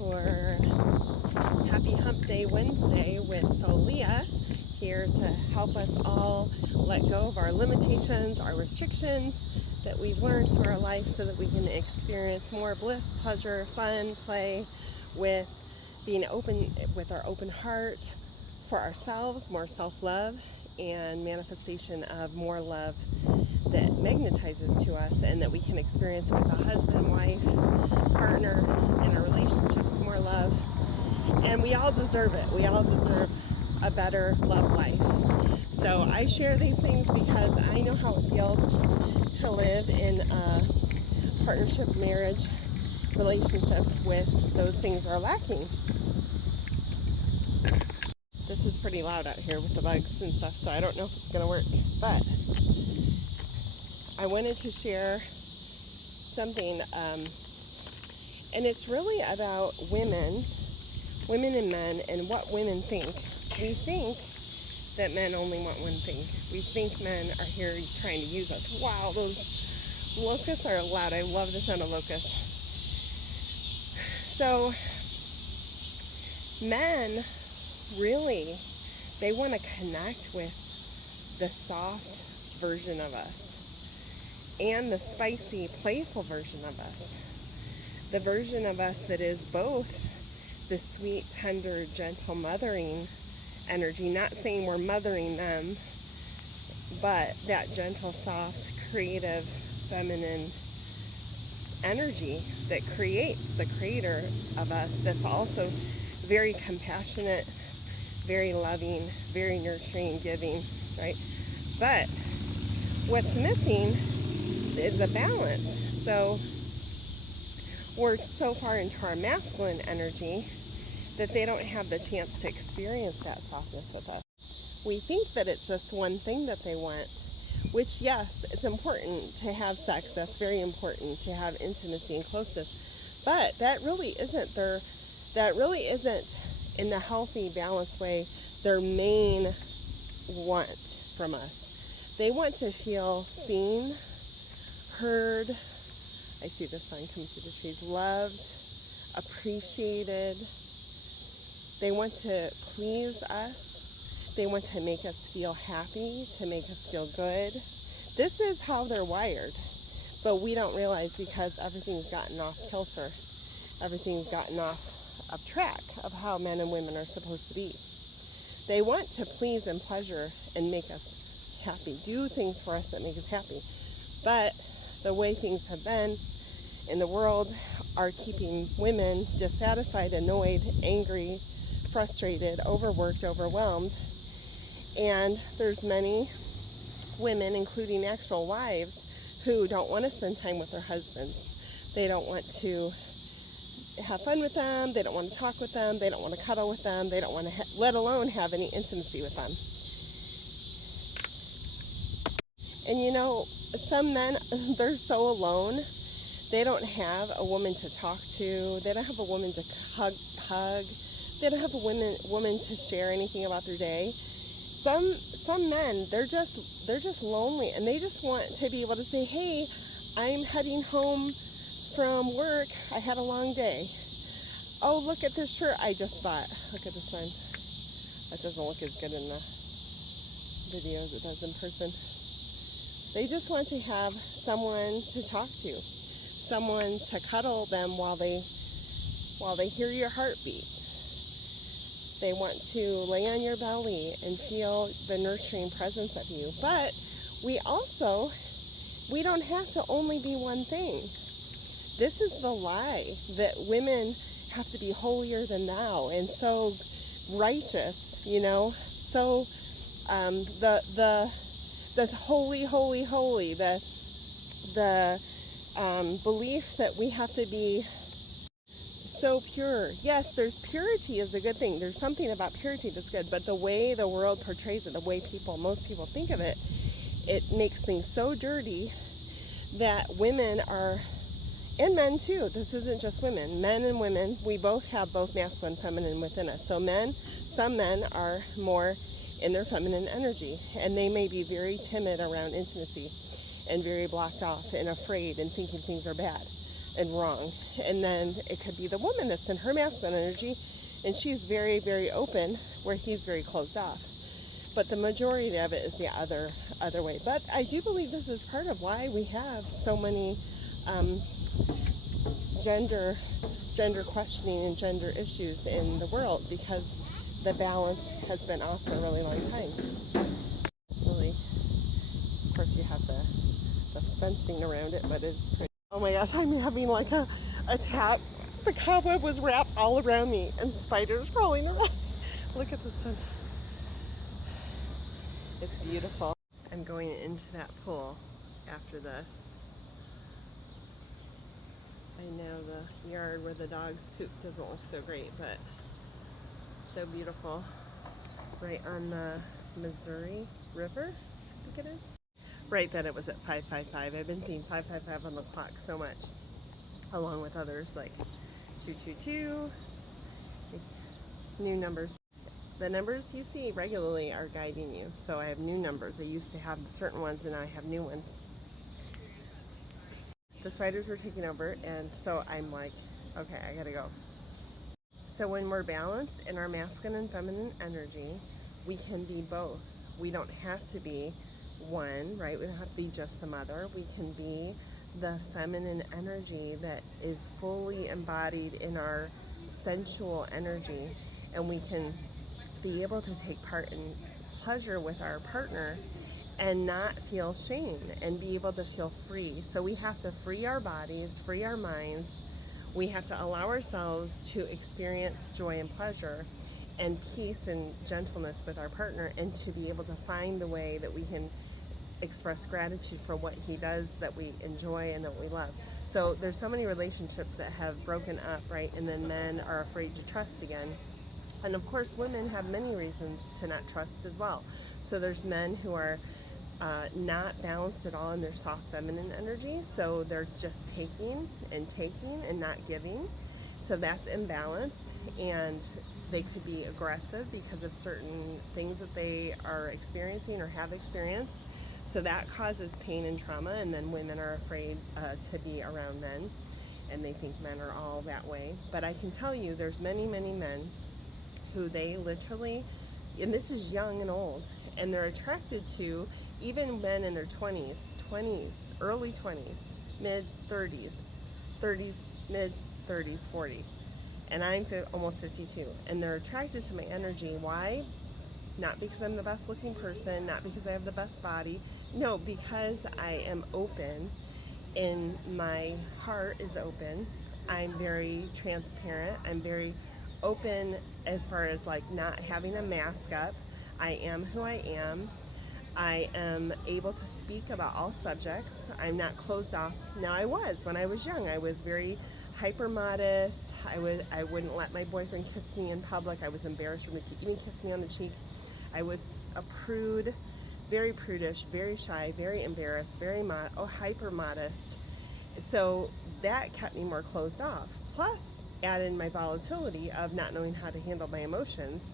for Happy Hump Day Wednesday with Solia, here to help us all let go of our limitations, our restrictions that we've learned through our life so that we can experience more bliss, pleasure, fun, play with being open, with our open heart for ourselves, more self-love, and manifestation of more love that magnetizes to us and that we can experience with a husband, wife, partner in our relationships, more love. And we all deserve it. We all deserve a better love life. So I share these things because I know how it feels to live in a partnership, marriage, relationships with those things are lacking. This is pretty loud out here with the bugs and stuff, so I don't know if it's going to work. But I wanted to share something, and it's really about women and men, and what women think. We think that men only want one thing. We think men are here trying to use us. Wow, those locusts are loud. I love the sound of locusts. So men really, they want to connect with the soft version of us and the spicy, playful version of us. The version of us that is both the sweet, tender, gentle, mothering energy. Not saying we're mothering them, but that gentle, soft, creative, feminine energy that creates the creator of us, that's also very compassionate, very loving, very nurturing, giving, right? But what's missing is the balance. So we're so far into our masculine energy that they don't have the chance to experience that softness with us. We think that it's just one thing that they want, which, yes, it's important to have sex. That's very important to have intimacy and closeness. But that really isn't in the healthy, balanced way their main want from us. They want to feel seen, heard. I see the sign coming through the trees. Loved, appreciated. They want to please us. They want to make us feel happy, to make us feel good. This is how they're wired. But we don't realize, because everything's gotten off kilter. Everything's gotten off of track of how men and women are supposed to be. They want to please and pleasure and make us happy, do things for us that make us happy. But the way things have been in the world are keeping women dissatisfied, annoyed, angry, frustrated, overworked, overwhelmed. And there's many women, including actual wives, who don't want to spend time with their husbands. They don't want to have fun with them. They don't want to talk with them. They don't want to cuddle with them. They don't want to, let alone have any intimacy with them. And you know, some men, they're so alone. They don't have a woman to talk to. They don't have a woman to hug. They don't have a woman to share anything about their day. Some men, they're just lonely, and they just want to be able to say, "Hey, I'm heading home from work. I had a long day. Oh, look at this shirt I just bought. Look at this one. That doesn't look as good in the video as it does in person." They just want to have someone to talk to, someone to cuddle them while they hear your heartbeat. They want to lay on your belly and feel the nurturing presence of you. But we don't have to only be one thing. This is the lie, that women have to be holier than thou and so righteous, you know. So the holy, the belief that we have to be so pure. Yes, there's purity is a good thing. There's something about purity that's good, but the way the world portrays it, the way most people think of it, it makes things so dirty that women are, and men too, this isn't just women, men and women, we both have both masculine and feminine within us. So some men are more in their feminine energy, and they may be very timid around intimacy and very blocked off and afraid and thinking things are bad. and wrong. And then it could be the woman that's in her masculine energy, and she's very, very open, where he's very closed off. But the majority of it is the other way. But I do believe this is part of why we have so many gender questioning and gender issues in the world, because the balance has been off for a really long time. Really, of course, you have the fencing around it, but it's pretty. Oh my gosh, I'm having like a attack. The cobweb was wrapped all around me, and spiders crawling around. Look at the sun. It's beautiful. I'm going into that pool after this. I know the yard where the dogs poop doesn't look so great, but so beautiful. Right on the Missouri River, I think it is. Right then it was at 555. I've been seeing 555 on the clock so much, along with others like 222, new numbers. The numbers you see regularly are guiding you. So I have new numbers. I used to have certain ones, and now I have new ones. The spiders were taking over, and so I'm like, okay, I gotta go. So when we're balanced in our masculine and feminine energy, we can be both. We don't have to be one, right? We don't have to be just the mother. We can be the feminine energy that is fully embodied in our sensual energy, and we can be able to take part in pleasure with our partner and not feel shame and be able to feel free. So we have to free our bodies, free our minds. We have to allow ourselves to experience joy and pleasure and peace and gentleness with our partner, and to be able to find the way that we can express gratitude for what he does that we enjoy and that we love. So there's so many relationships that have broken up, right? And then men are afraid to trust again. And of course, women have many reasons to not trust as well. So there's men who are not balanced at all in their soft feminine energy. So they're just taking and not giving. So that's imbalanced, and they could be aggressive because of certain things that they are experiencing or have experienced. So that causes pain and trauma, and then women are afraid to be around men, and they think men are all that way. But I can tell you there's many, many men who they literally, and this is young and old, and they're attracted to even men in their 20s, early 20s, mid 30s, mid 30s, 40. And I'm almost 52, and they're attracted to my energy. Why? Not because I'm the best looking person, not because I have the best body. No, because I am open, and my heart is open. I'm very transparent. I'm very open as far as like not having a mask up. I am who I am. I am able to speak about all subjects. I'm not closed off. Now I was, when I was young, I was very hyper modest. I wouldn't let my boyfriend kiss me in public. I was embarrassed for him to even kiss me on the cheek. I was a prude, very prudish, very shy, very embarrassed, very hyper modest. So that kept me more closed off. Plus, add in my volatility of not knowing how to handle my emotions,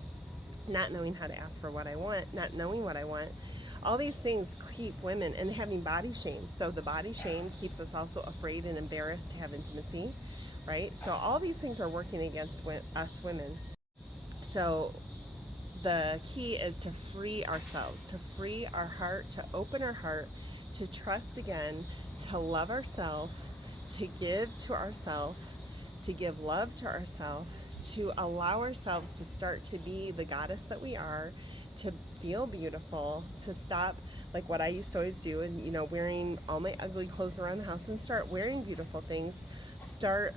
not knowing how to ask for what I want, not knowing what I want. All these things keep women, and having body shame. So the body shame keeps us also afraid and embarrassed to have intimacy, right? So all these things are working against us women. So the key is to free ourselves, to free our heart, to open our heart, to trust again, to love ourselves, to give to ourselves, to give love to ourselves, to allow ourselves to start to be the goddess that we are, to feel beautiful, to stop like what I used to always do, and wearing all my ugly clothes around the house, and start wearing beautiful things. Start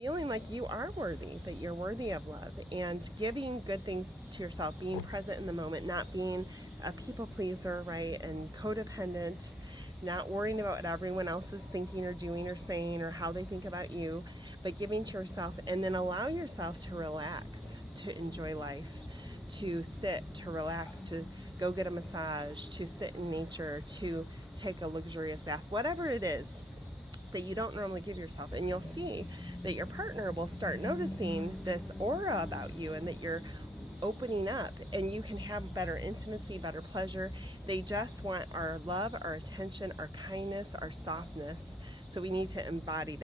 feeling like you are worthy, that you're worthy of love, and giving good things to yourself, being present in the moment, not being a people pleaser, right, and codependent, not worrying about what everyone else is thinking or doing or saying or how they think about you, but giving to yourself, and then allow yourself to relax, to enjoy life, to sit, to relax, to go get a massage, to sit in nature, to take a luxurious bath, whatever it is that you don't normally give yourself. And you'll see that your partner will start noticing this aura about you, and that you're opening up, and you can have better intimacy, better pleasure. They just want our love, our attention, our kindness, our softness. So we need to embody that.